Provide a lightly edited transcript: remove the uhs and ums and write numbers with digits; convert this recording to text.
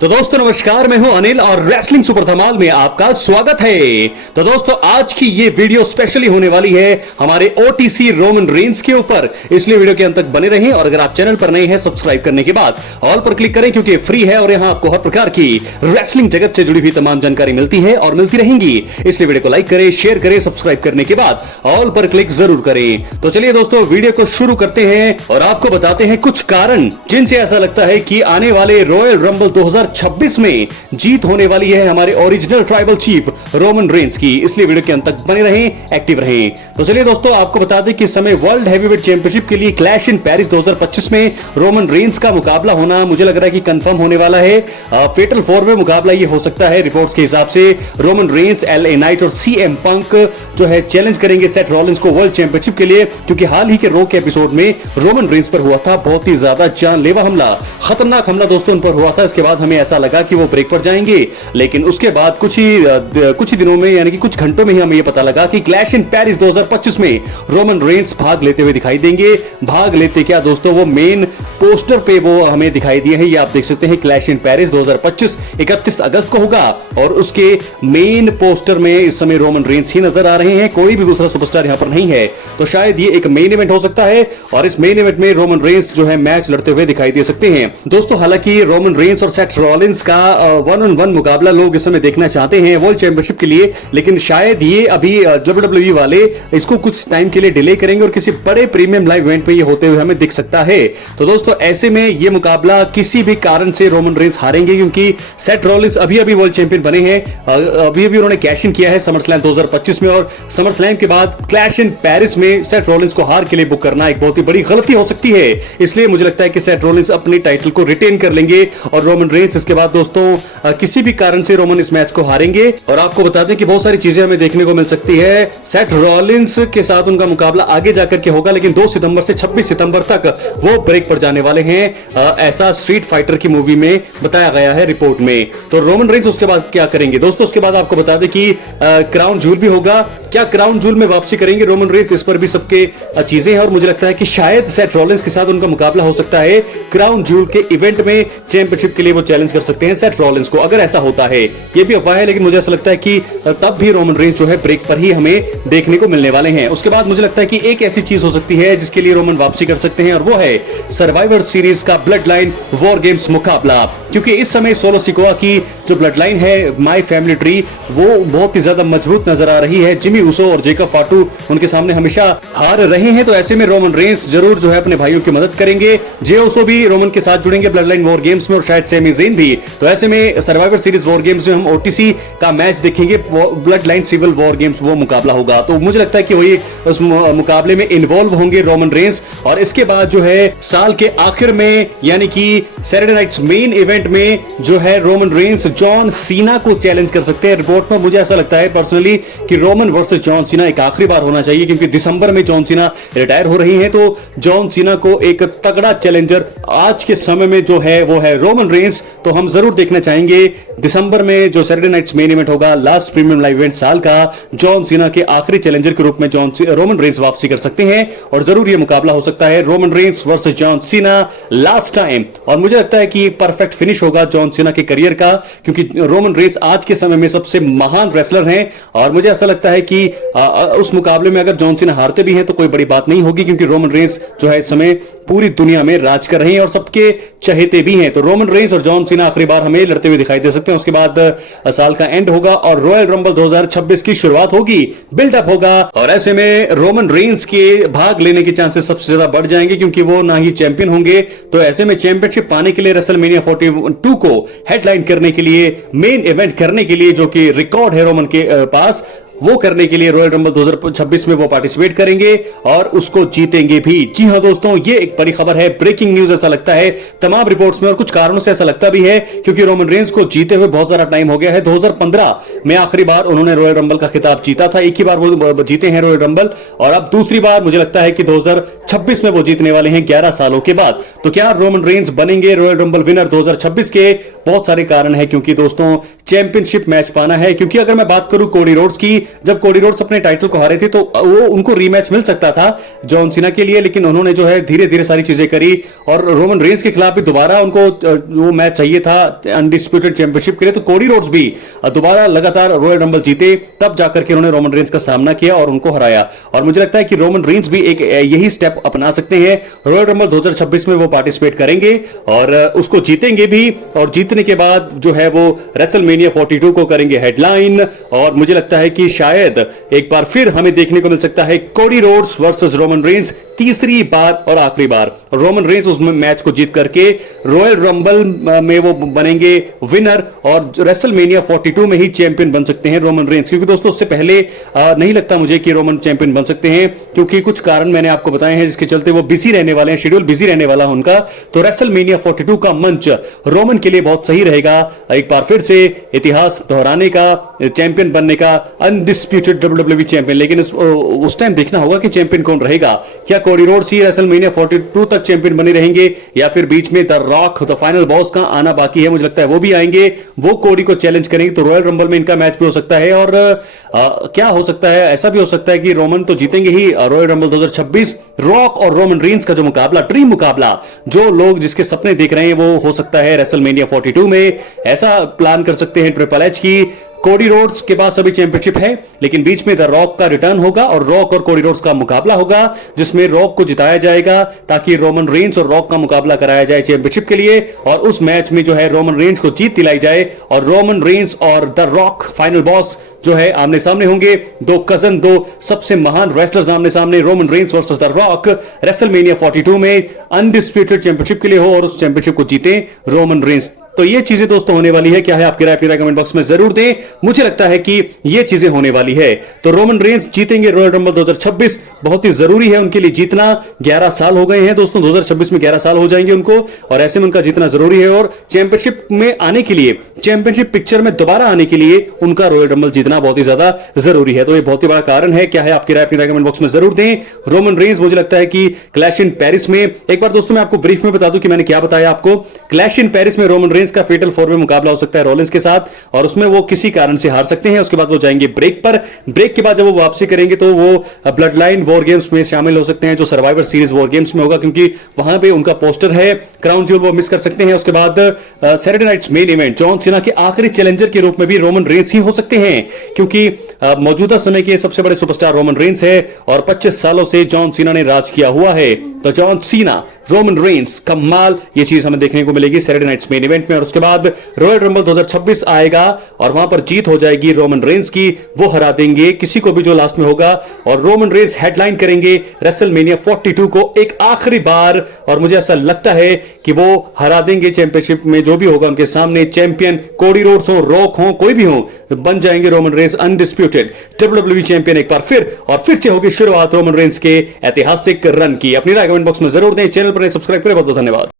तो दोस्तों नमस्कार, मैं हूं अनिल और रेसलिंग सुपर धमाल में आपका स्वागत है। तो दोस्तों आज की ये वीडियो स्पेशली होने वाली है हमारे ओटीसी रोमन रेंस के ऊपर, इसलिए वीडियो के अंत तक बने रहें। और अगर आप चैनल पर नए हैं, सब्सक्राइब करने के बाद ऑल पर क्लिक करें क्योंकि फ्री है और यहां आपको हर प्रकार की रेसलिंग जगत से जुड़ी हुई तमाम जानकारी मिलती है और मिलती रहेंगी। इसलिए वीडियो को लाइक करें, शेयर करें, सब्सक्राइब करने के बाद ऑल पर क्लिक जरूर करें। तो चलिए दोस्तों वीडियो को शुरू करते हैं और आपको बताते हैं कुछ कारण जिनसे ऐसा लगता है कि आने वाले रॉयल रंबल 2026 में जीत होने वाली है हमारे original tribal chief Roman Reigns की। इसलिए वीडियो के अंत तक बने रहें, एक्टिव रहें। तो चलिए दोस्तों आपको बता दें कि इस समय वर्ल्ड हैवीवेट चैंपियनशिप के लिए क्लैश इन पेरिस 2025 में रोमन रेंस का मुकाबला होना मुझे लग रहा है कि कंफर्म होने वाला है। फेटल 4 में मुकाबला ये हो सकता है रिपोर्ट्स के हिसाब से। रोमन रेंस, एलए नाइट और सीएम पंक जो है चैलेंज करेंगे सेथ रॉलिंस को वर्ल्ड चैंपियनशिप के लिए, क्योंकि हाल ही के रो के एपिसोड में रोमन रेंस पर हुआ था बहुत ही ज्यादा जानलेवा हमला, खतरनाक हमला दोस्तों उन पर हुआ था। इसके बाद हमें ऐसा लगा कि वो ब्रेक पर जाएंगे, लेकिन उसके बाद कुछ ही दिनों में यानी कि कुछ घंटों में ही हमें ये पता लगा कि क्लैश इन पेरिस 2025 में रोमन रेंस भाग लेते हुए दिखाई देंगे। भाग लेते क्या दोस्तों, वो मेन पोस्टर पे वो हमें दिखाई दिए हैं। ये आप देख सकते हैं, क्लैश इन पेरिस 2025 31 अगस्त को होगा और उसके मेन पोस्टर में इस समय रोमन रेंस ही नजर आ रहे हैं, कोई भी दूसरा सुपरस्टार यहां पर नहीं है। तो शायद ये एक मेन इवेंट हो सकता है और इस मेन इवेंट में रोमन रेंस जो है मैच लड़ते हुए दिखाई दे सकते हैं। दोस्तों हालांकि रोमन रेंस और सेथ रॉलिंस का 1-on-1 मुकाबला लोग इस समय देखना चाहते हैं वर्ल्ड चैंपियनशिप के लिए, लेकिन शायद ये अभी WWE वाले इसको कुछ टाइम के लिए डिले करेंगे और किसी बड़े प्रीमियम लाइव इवेंट पे ये होते हुए हमें दिख सकता है। तो दोस्तों ऐसे में ये मुकाबला किसी भी कारण से रोमन रेंस हारेंगे, क्योंकि सेथ रॉलिंस अभी अभी वर्ल्ड चैंपियन बने हैं, अभी अभी उन्होंने कैश इन किया है समरस्लैम 2025 में, और समरस्लैम के बाद क्लैश इन पेरिस में सेथ रॉलिंस को हार के लिए बुक करना एक बहुत ही बड़ी गलती हो सकती है। इसलिए मुझे लगता है कि सेथ रॉलिंस अपनी टाइटल को रिटेन कर लेंगे और रोमन रेंस इसके बाद दोस्तों किसी भी कारण से रोमन इस मैच को हारेंगे। और आपको बता दें कि बहुत सारी चीजें हमें देखने को मिल सकती है। सेथ रॉलिंस के साथ उनका मुकाबला आगे जाकर के होगा, लेकिन 2 सितंबर से 26 सितंबर तक वो ब्रेक पर जाने वाले हैं, ऐसा स्ट्रीट फाइटर की मूवी में बताया गया है रिपोर्ट में। तो रोमन रेंस उसके बाद क्या करेंगे दोस्तों, उसके बाद आपको बता दें कि क्राउन जूल भी होगा। क्या क्राउन जूल में वापसी करेंगे रोमन रेंस, इस पर भी सबके चीजें हैं और मुझे लगता है कि शायद सेथ रॉलिंस के साथ उनका मुकाबला हो सकता है क्राउन जूल के इवेंट में। चैंपियनशिप के लिए वो चैलेंज कर सकते हैं सेथ रॉलिंस को, अगर ऐसा होता है। ये भी अफवाह है, लेकिन मुझे ऐसा लगता है कि तब भी रोमन रेंस जो है ब्रेक पर ही हमें देखने को मिलने वाले हैं। उसके बाद मुझे लगता है कि एक ऐसी चीज हो सकती है जिसके लिए रोमन वापसी कर सकते हैं और वो है सर्वाइवर सीरीज का ब्लड लाइन वॉर गेम्स मुकाबला, क्योंकि इस समय सोलो सिकोआ की जो ब्लड लाइन है, माय फैमिली ट्री, वो बहुत ही ज्यादा मजबूत नजर आ रही है। जिमी ऊसो और जेकब फाटू उनके सामने हमेशा हार रहे हैं, तो ऐसे में रोमन रेंस जरूर जो है अपने भाइयों की मदद करेंगे। जे ऊसो भी रोमन के साथ जुड़ेंगे ब्लड लाइन वॉर गेम्स में और शायद सेमी ज़ेन भी। तो ऐसे में सर्वाइवर सीरीज वॉर गेम्स में हम ओटीसी का मैच देखेंगे, bloodline civil war games वो मुकाबला होगा। तो मुझे लगता है कि वही उस मुकाबले में इन्वॉल्व होंगे रोमन रेंस। और इसके बाद जो है साल के आखिर में यानी कि सैटरडे नाइट्स मेन इवेंट में जो है रोमन रेंस जॉन सीना को चैलेंज कर सकते हैं। रिपोर्ट में मुझे ऐसा लगता है पर्सनली कि रोमन वर्सेस जॉन सीना एक आखिरी बार होना चाहिए, क्योंकि दिसंबर में जॉन सीना रिटायर हो रही हैं। तो जॉन सीना को एक तगड़ा चैलेंजर आज के समय में जो है वो है रोमन रेंस। तो हम जरूर देखना चाहेंगे दिसंबर में जो सैटरडे नाइट्स मेन इवेंट होगा, लास्ट प्रीमियम लाइव इवेंट साल का, जॉन सीना के आखिरी चैलेंजर के रूप में रोमन रेंस वापसी कर सकते हैं और जरूर यह मुकाबला हो सकता है Roman Reigns versus John Cena last time. और मुझे लगता है कि परफेक्ट फिनिश होगा जॉन सीना के करियर का, क्योंकि रोमन रेंस आज के समय में सबसे महान रेसलर हैं और मुझे ऐसा लगता है कि उस मुकाबले में अगर जॉन सीना हारते भी हैं तो कोई बड़ी बात नहीं होगी, क्योंकि रोमन रेंस जो है इस समय पूरी दुनिया में राज कर रहे हैं और सबके चहेते भी हैं। तो रोमन रेंस और जॉन सीना आखिरी बार हमें लड़ते हुए दिखाई दे सकते हैं। उसके बाद साल का एंड होगा और रॉयल रंबल 2026 की शुरुआत होगी, बिल्डअप होगा और ऐसे में रोमन रेंस के भाग लेने के चांसेस सबसे ज्यादा बढ़ जाएंगे, क्योंकि वो ना ही चैंपियन होंगे। तो ऐसे में चैंपियनशिप पाने के लिए, रेसलमेनिया 42 को हेडलाइन करने के लिए, मेन इवेंट करने के लिए, जो कि रिकॉर्ड है रोमन के पास, वो करने के लिए रॉयल रंबल 2026 में वो पार्टिसिपेट करेंगे और उसको जीतेंगे भी। जी हां दोस्तों, ये एक बड़ी खबर है, ब्रेकिंग न्यूज ऐसा लगता है तमाम रिपोर्ट्स में और कुछ कारणों से ऐसा लगता भी है, क्योंकि रोमन रेंस को जीते हुए बहुत सारा टाइम हो गया है। 2015 में आखिरी बार उन्होंने रॉयल रंबल का खिताब जीता था, एक ही बार वो जीते हैं रॉयल रंबल, और अब दूसरी बार मुझे लगता है कि 2026 में वो जीतने वाले हैं 11 सालों के बाद। तो क्या रोमन रेंस बनेंगे रॉयल रंबल विनर 2026 के? बहुत सारे कारण है, क्योंकि दोस्तों चैंपियनशिप मैच पाना है। क्योंकि अगर मैं बात करूं कोडी रोड्स की, जब कोडी रोड्स अपने टाइटल को हारे थे तो वो उनको रीमैच मिल सकता था जॉन सीना के लिए, लेकिन उन्होंने जो है धीरे धीरे सारी चीजें करी और रोमन रेंस के खिलाफ भी दोबारा उनको वो मैच चाहिए था अनडिस्प्यूटेड चैंपियनशिप के लिए। तो कोडी रोड्स भी दोबारा लगातार रॉयल रंबल जीते, तब जाकर के उन्होंने रोमन रेंस का सामना किया और उनको हराया। और मुझे लगता है कि रोमन रेंस भी एक यही स्टेप अपना सकते हैं। रॉयल रंबल 2026 में वो पार्टिसिपेट करेंगे और उसको जीतेंगे भी, और जीतने के बाद जो है वो रेसलमेनिया 42 को करेंगे हेडलाइन। और मुझे लगता है कि शायद एक बार फिर हमें देखने को मिल सकता है Cody Rhodes versus Roman Reigns, तीसरी बार और आखिरी बार। रोमन रेंस उस मैच को जीत करके रॉयल रंबल में वो बनेंगे विनर और रेसलमेनिया 42 में ही चैंपियन बन सकते हैं रोमन रेंस। क्योंकि दोस्तों उससे पहले नहीं लगता मुझे कि रोमन चैंपियन बन सकते हैं, क्योंकि कुछ कारण मैंने आपको बताए हैं जिसके चलते वो बिजी रहने वाले हैं, शेड्यूल बिजी रहने वाला है उनका। तो रेसलमेनिया 42 का मंच रोमन के लिए बहुत सही रहेगा, एक बार फिर से इतिहास दोहराने का, चैंपियन बनने का, अनडिस्प्यूटेड WWE चैंपियन। लेकिन उस टाइम देखना होगा कि चैंपियन कौन रहेगा। क्या कोडी रोड्स ही रेसलमेनिया 42 तक चैंपियन बने रहेंगे, या फिर बीच में the rock the final boss का आना बाकी है। मुझे लगता है वो भी आएंगे, वो कोडी को चैलेंज करेंगे। तो रॉयल रंबल में इनका मैच भी हो सकता है। और क्या हो सकता है, ऐसा भी हो सकता है कि रोमन तो जीतेंगे ही रॉयल रंबल 2026। रॉक और रोमन रेंस का जो मुकाबला, ड्रीम मुकाबला, जो लोग जिसके सपने देख रहे हैं, वो हो सकता है रेसलमेनिया 42 में। ऐसा प्लान कर सकते हैं ट्रिपल एच की कोडी रोड्स के पास अभी चैंपियनशिप है, लेकिन बीच में द रॉक का रिटर्न होगा और रॉक और कोडी रोड्स का मुकाबला होगा, जिसमें रॉक को जिताया जाएगा ताकि रोमन रेंस और रॉक का मुकाबला कराया जाए चैंपियनशिप के लिए। और उस मैच में जो है रोमन रेंस को जीत दिलाई जाए और रोमन रेंस और द रॉक फाइनल बॉस जो है आमने सामने होंगे। दो कजन, दो सबसे महान रेसलर्स आमने सामने, Roman Reigns versus the rock, WrestleMania 42 में अनडिस्प्यूटेड चैंपियनशिप के लिए हो और उस चैंपियनशिप को जीते रोमन रेंस। तो ये चीजें दोस्तों होने वाली है। क्या है आपकी राय, अपनी राय कमेंट बॉक्स में जरूर दें। मुझे लगता है कि ये चीजें होने वाली है। तो रोमन रेंस जीतेंगे रॉयल रंबल 2026, बहुत ही जरूरी है उनके लिए जीतना। 11 साल हो गए हैं दोस्तों, 2026 में 11 साल हो जाएंगे उनको, और ऐसे में उनका जीतना जरूरी है। और चैंपियनशिप में आने के लिए, चैंपियनशिप पिक्चर में दोबारा आने के लिए उनका रॉयल रंबल जीतना बहुत ही ज्यादा जरूरी है। तो ये बहुत ही बड़ा कारण है। क्या है आपकी राय, अपनी राय कमेंट बॉक्स में जरूर दें। रोमन रेंस मुझे लगता है कि क्लैश इन पेरिस में, एक बार दोस्तों मैं आपको ब्रीफ में बता दूं कि मैंने क्या बताया आपको। क्लैश इन पेरिस में रोमन रेंस का फेटल 4 में मुकाबला हो सकता है रॉलिंस के साथ, और उसमें वो किसी कारण से हार सकते हैं। उसके बाद वो जाएंगे ब्रेक पर। ब्रेक के बाद जब वो वापसी करेंगे तो वो ब्लड लाइन वॉर गेम्स में शामिल हो सकते हैं, जो सर्वाइवर सीरीज वॉर गेम्स में होगा, क्योंकि वहां पे उनका पोस्टर है। क्राउन ज्यूल वो मिस कर सकते हैं। उसके बाद Saturday night's main event, John Cena के आखिरी चैलेंजर के रूप में भी रोमन रेंस ही हो सकते हैं, क्योंकि मौजूदा समय के सबसे बड़े सुपरस्टार रोमन रेंस है और 25 सालों से जॉन सीना ने राज किया हुआ है। तो जॉन सीना, रोमन रेंस, कमाल ये चीज हमें देखने को मिलेगी सैटरडे नाइट्स मेन इवेंट में। और उसके बाद रॉयल रंबल 2026 आएगा और वहां पर जीत हो जाएगी रोमन रेंस की, वो हरा देंगे किसी को भी जो लास्ट में होगा, और रोमन रेंस हेडलाइन करेंगे रेसलमेनिया 42 को एक आखिरी बार। और मुझे ऐसा लगता है कि वो हरा देंगे चैंपियनशिप में जो भी होगा उनके सामने। चैंपियन कोडी रोड्स हो, रॉक हो, कोई भी हो, बन जाएंगे Roman Reigns undisputed WWE champion एक बार फिर। और फिर से होगी शुरुआत रोमन रेंस के ऐतिहासिक रन की। अपनी राय कमेंट बॉक्स में जरूर दें। चैनल पर सब्सक्राइब करें। बहुत बहुत धन्यवाद।